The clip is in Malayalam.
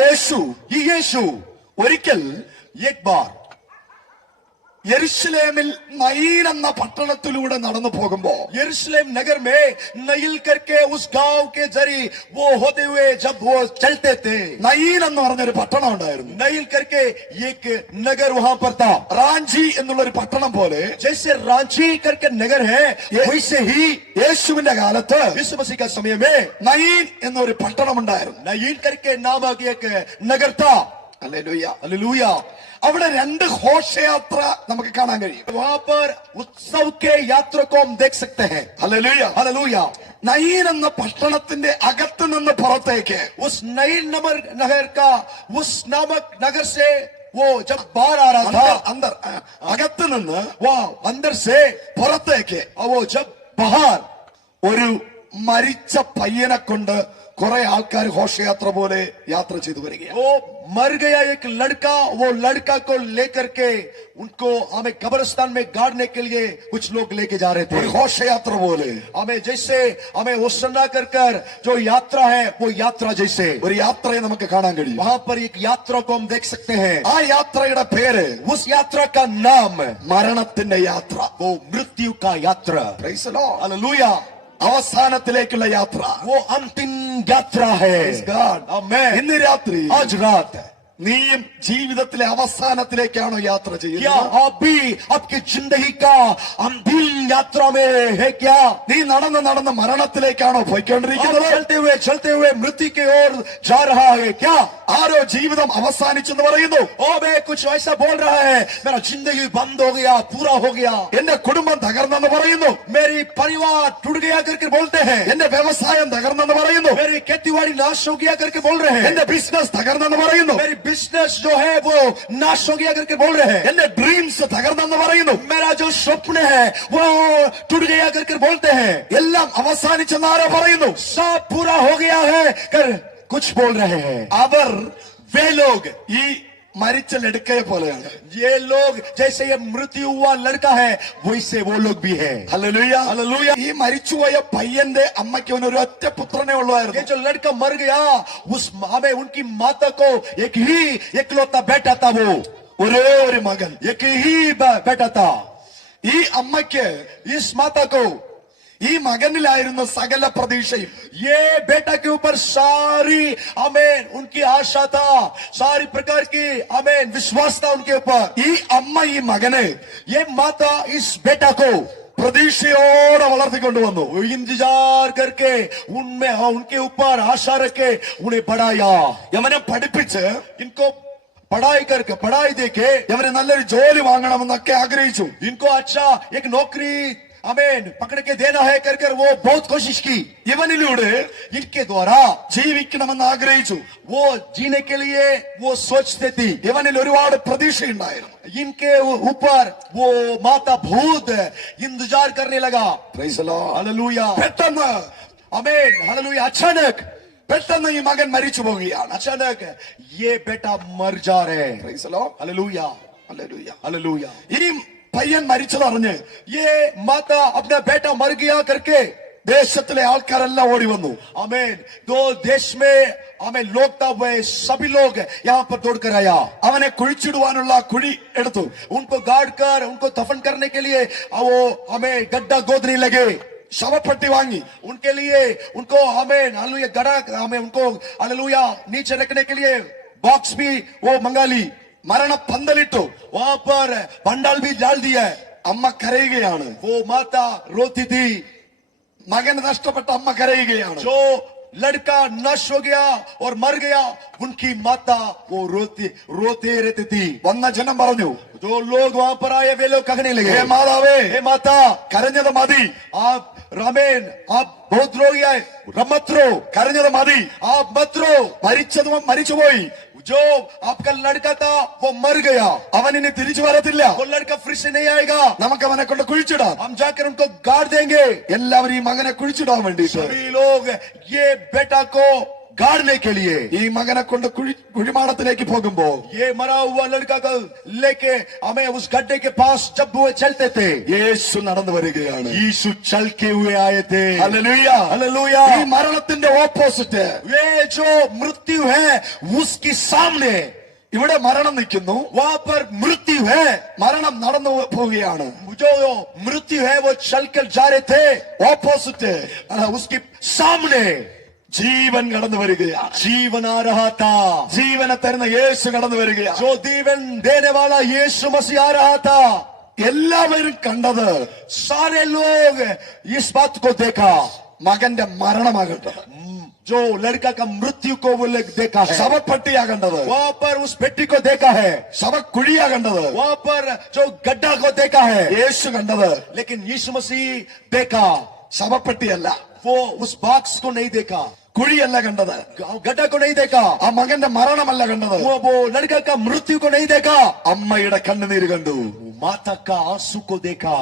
യേശു ഒരിക്കൽ एक बार യെരുശലേമിൽ നയീൻ എന്ന പട്ടണത്തിലൂടെ നടന്നു പോകുമ്പോ यरूशलेम नगर में नईल करके उस गांव के जरिए वो होते हुए जब वो चलते थे, നയീൻ എന്ന് പറഞ്ഞൊരു പട്ടണം ഉണ്ടായിരുന്നു. नईल करके एक नगर वहां पर था. റാഞ്ചി എന്നുള്ളൊരു പട്ടണം പോലെ जैसे रांची करके नगर है, वैसे ही യേശുവിന്റെ കാലത്ത് यीशु मसीह का समय में നയീൻ എന്നൊരു പട്ടണം ഉണ്ടായിരുന്നു. नईल करके नामक एक नगर था. ഹല്ലേലൂയ. हालेलुया. അവിടെ രണ്ട് ഘോഷയാത്ര നമുക്ക് കാണാൻ കഴിയും. वहां पर उत्सव के यात्रा को हम देख सकते हैं. ഹല്ലേലൂയ. हालेलुया. നയീൻ എന്ന പട്ടണത്തിന്റെ അകത്ത് നിന്ന് പുറത്തേക്ക് उस नई नगर का उस नामक नगर से वो जब बाहर आ रहा था, അന്തർ അകത്ത് നിന്ന് वो अंदर से പുറത്തേക്ക് वो जब बाहर ഒരു മരിച്ച പയ്യനെ കൊണ്ട് കുറെ ആൾക്കാർ ഘോഷയാത്ര പോലെ യാത്ര ചെയ്തു വരികയാണ്. वो मर गया एक लड़का, वो लड़का को लेकर के उनको हमें कब्रिस्तान में गाड़ने के लिए कुछ लोग लेके जा रहे थे. ഒരു ഘോഷയാത്ര പോലെ हमें जैसे हमें होसन्ना कर कर जो यात्रा है वो यात्रा जैसे ഒരു യാത്രയെ നമുക്ക് കാണാൻ കഴിയും. वहां पर एक यात्रा को हम देख सकते हैं. ആ യാത്രയുടെ പേര് उस यात्रा का नाम മരണത്തിന്റെ യാത്ര. वो मृत्यु का यात्रा. Praise the Lord. हालेलुया. അവസാനത്തിലേക്കുള്ള യാത്ര. वो अंतिम यात्रा है. Praise God. आमेन. ഇന്ന് രാത്രി आज रात നീയും ജീവിതത്തിലെ അവസാനത്തിലേക്കാണോ യാത്ര क्या ചെയ്യുന്നത്? आप भी आपकी जिंदगी का अंतिम यात्रा में है क्या? നീ നടന്ന് നടന്ന് മരണത്തിലേക്കാണോ आप പോയിക്കൊണ്ടിരിക്കുന്നത്? चलते हुए मृत्यु की ओर जा रहा है क्या? ആരോ ജീവിതം അവസാനിച്ചെന്ന് പറയുന്നു. ओ मैं कुछ ऐसा बोल रहा है, मेरा जिंदगी बंद हो गया, पूरा हो गया, എന്റെ കുടുംബം തകർന്നെന്ന് പറയുന്നു. मेरी परिवार टूट गया करके बोलते हैं, എന്റെ വ്യവസായം തകർന്നെന്ന് പറയുന്നു. मेरी खेतीबाड़ी नाश हो गया करके बोल रहे हैं, എന്റെ ബിസിനസ് തകർന്നെന്ന് പറയുന്നു. मेरी बिजनेस जो है वो नाश हो गया करके बोल रहे हैं, എന്റെ ഡ്രീംസ് തകർന്നെന്ന് പറയുന്നു. मेरा जो स्वप्न है वो टूट गया करके बोलते हैं, എല്ലാം അവസാനിച്ചെന്ന് ആരോ പറയുന്നു. सब पूरा हो गया है कर कुछ बोल रहे हैं. അവർ वे लोग ഈ മരിച്ച ലടുക്കയെ പോലെയാണ്. ये लोग जैसे ये मृत्यु हुआ लड़का है वैसे वो लोग भी है. ഹല്ലേലൂയ. हालेलुया. ഈ മരിച്ചുപോയ പയ്യന്റെ അമ്മയ്ക്ക് ഒരു ഒറ്റ പുത്രനെ ये ഉള്ളായിരുന്നു. जो लड़का मर गया उस हमें उनकी माता को एक ही एकलौता बेटा था, वो ഒരേ ഒരു മകൻ. एक ही बेटा था. ഈ അമ്മയ്ക്ക് इस माता को ഈ മകനിലായിരുന്നു സകല പ്രതീക്ഷയും. ये बेटा के ऊपर सारी आमेन उनकी आशा था, सारी प्रकार की आमेन विश्वास था उनके ऊपर. ഈ അമ്മ ഈ മകനെ ये माता इस बेटा को പ്രതീക്ഷയോടെ വളർത്തിക്കൊണ്ടുവന്നു. वो इंतजार करके उनमें उनके ऊपर आशा रखे उन्हें बढ़ाया, യവനെ പഠിപ്പിച്ച് इनको पढ़ाई देके യവന് നല്ലൊരു ജോലി വാങ്ങണമെന്നൊക്കെ ആഗ്രഹിച്ചു. इनको अच्छा एक नौकरी आमेन पकड़ के देना है कर कर वो बहुत कोशिश की. ഇവനിലൂടെ इनके द्वारा ജീവിക്കണമെന്ന് ആഗ്രഹിച്ചു. वो जीने के लिए वो सोचते थी. ഇവനിൽ ഒരുപാട് പ്രതീക്ഷയുണ്ടായിരുന്നു. इनके ऊपर वो माता भूत इंतजार करने लगा. Praise the Lord. हालेलुया. പെട്ടെന്ന് आमेन. हालेलुया. अचानक പെട്ടെന്ന് ഈ മകൻ മരിച്ചു പോവുകയാണ്. अचानक ये बेटा मर जा रहे हैं. Praise the Lord. Hallelujah. Hallelujah. Hallelujah. ഈ പയ്യൻ മരിച്ചതറിഞ്ഞ് ये माता अपना बेटा मर गया करके ദേശത്തിലെ ആൾക്കാരെല്ലാം ഓടി വന്നു. आमेन. तो देश में हमें लोग तब सभी लोग यहाँ पर दौड़ कर आया. അവനെ കുഴിച്ചിടുവാനുള്ള കുഴി എടുത്തു. उनको गाड़ कर उनको दफन करने के लिए वो हमें गड्ढा खोदने लगे. ശവപ്പെട്ടി വാങ്ങി उनके लिए उनको हमें हालेलुया गड़ा हमें उनको हालेलुया नीचे रखने के लिए बॉक्स भी वो मंगा ली. മരണ പന്തലിട്ടു. वहां पर पंडाल भी डाल दिया. അമ്മ കരയുകയാണ്. वो माता रोती थी. മകൻ നഷ്ടപ്പെട്ട അമ്മ കരയുകയാണ്. जो लड़का नष्ट हो गया और मर गया उनकी माता वो रोते रहती थी. വന്ന ജനം പറഞ്ഞു, जो लोग वहां पर आए वे लोग कहने लगे, ഹേ മാതാവേ, हे माता കരഞ്ഞത് മതി. आप रामेन आप बहुत रो गया मत रो. കരഞ്ഞത് മതി. आप मत रो. മരിച്ചതും മരിച്ചുപോയി. जो आपका लड़का था वो मर गया. അവൻ ഇനി തിരിച്ചു വരത്തില്ല. वो लड़का फिर से नहीं आएगा. നമുക്ക് അവനെ കൊണ്ട് കുഴിച്ചിടാം. हम जाकर उनको गाड़ देंगे. എല്ലാവരും ഈ മകനെ കുഴിച്ചിടാൻ വേണ്ടിയിട്ട് सभी लोग ये बेटा को गाड़ने के लिए ഈ മകനെ കൊണ്ട് കുഴിമാടത്തിലേക്ക് പോകുമ്പോ ये मरा हुआ लड़का को लेके हमें उस गड्ढे के पास जब वो चलते थे യേശു നടന്നു വരികയാണ്. यीशु चल के हुए आए थे ഹല്ലേലൂയ. हालेलुया ഈ മരണത്തിന്റെ ഓപ്പോസിറ്റ് वे जो मृत्यु है उसके सामने ഇവിടെ മരണം നിൽക്കുന്നു. वहां पर मृत्यु है മരണം നടന്നു പോവുകയാണ്. जो मृत्यु है वो चलकर जा रहे थे ഓപ്പോസിറ്റ് उसके सामने ജീവൻ കടന്നു വരികയാണ്. जीवन आ रहा था ജീവനെ തരുന്ന യേശു കടന്നു വരികയാണ്. जो जीवन देने वाला यीशु मसीह आ रहा था എല്ലാവരും കണ്ടത് सारे लोग इस बात को देखा മകന്റെ മരണമാകട്ടെ, जो लड़का का मृत्यु को वो लोग देखा है ശവപ്പെട്ടിയാകേണ്ടത്, वहां पर उस पेटी को देखा है ശവക്കുഴിയാകേണ്ടത്, वहां पर जो गड्ढा को देखा है യേശു കണ്ടത് लेकिन यीशु मसीह देखा ശവപ്പെട്ടിയല്ല, वो उस बॉक्स को नहीं देखा കുഴിയല്ല കണ്ടത്, गड्ढा को नहीं देखा ആ മകന്റെ മരണമല്ല കണ്ടത്, वो लड़का का मृत्यु को नहीं देखा അമ്മയുടെ കണ്ണുനീര് കണ്ടു. माता का आंसू को देखा